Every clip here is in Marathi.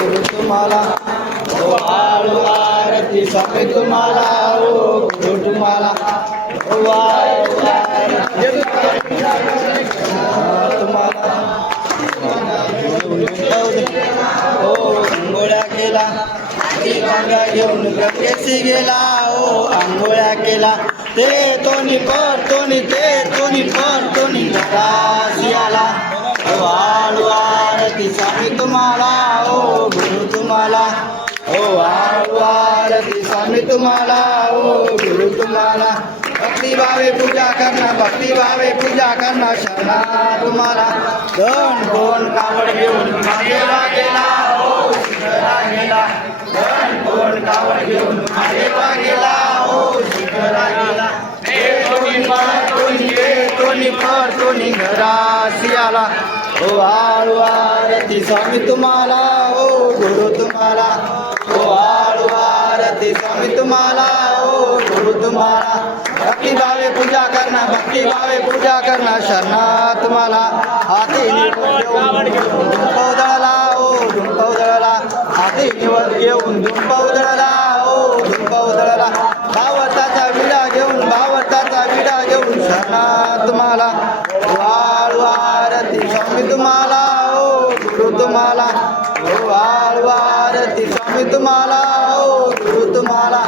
गुरु तुम्हाला ओ वाळू आरती स्वामी तुम्हाला ओ गुरु तुम्हाला ओ वाळू आरती तुम्हाला ओ आंघोळ्या केला गंगा घेऊन गंगेशी गेला ओ आंघोळ्या केला ते तोनी घराशी आला ओ वाळू आरती स्वामी तुम्हाला ओ गुरु तुम्हाला ओ वाळू आरती स्वामी तुम्हाला ओ गुरु तुम्हाला भक्तिभावे पूजा करना शरणा तुम्हाला कोण कावड घेऊन महादेवा गेला ओ शिखरा गेला कोण कावड घेऊन महादेवा गेला ओ शिखरा गेला कोणी घराशी आला ओ वाळू आरती स्वामी तुम्हाला ओ गुरु तुम्हाला ओ वाळू आरती स्वामी तुम्हाला ओ गुरु तुम्हाला भक्तिभावे पूजा करना शरणा तुम्हाला हाती धुंपवदळला ओ धुंपवदळला हाती निवड घेऊन धुंपवदळला ओ धुंपवदळला भावताचा विडा घेऊन शरणा तुम्हाला वाळू आरती स्वामी तुम्हाला ओ गुरु तुम्हाला ओ वाळू आरती स्वामी तुम्हाला ओ गुरु तुम्हाला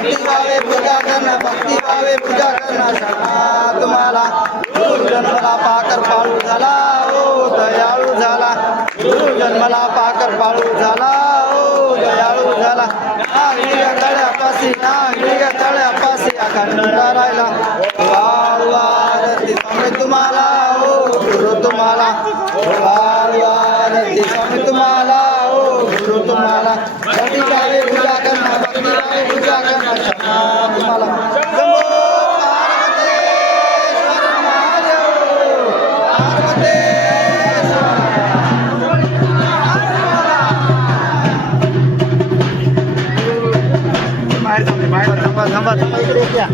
भक्तिभावे पूजा करना शरणा तुम्हाला गुरु जन्मला पाकर पाळू झाला ओ दयाळू झाला गुरु जन्मला पाकर पाळू झाला ओ दयाळू झाला तळ्यापाशी अखंड राहिला वाळू आरती स्वामी तुम्हाला ओ गुरु तुम्हाला वाळू आरती स्वामी तुम्हाला ओ गुरु तुम्हाला भक्तिभावे पूजा करना शरणा तुम्हाला थांबा इकडे या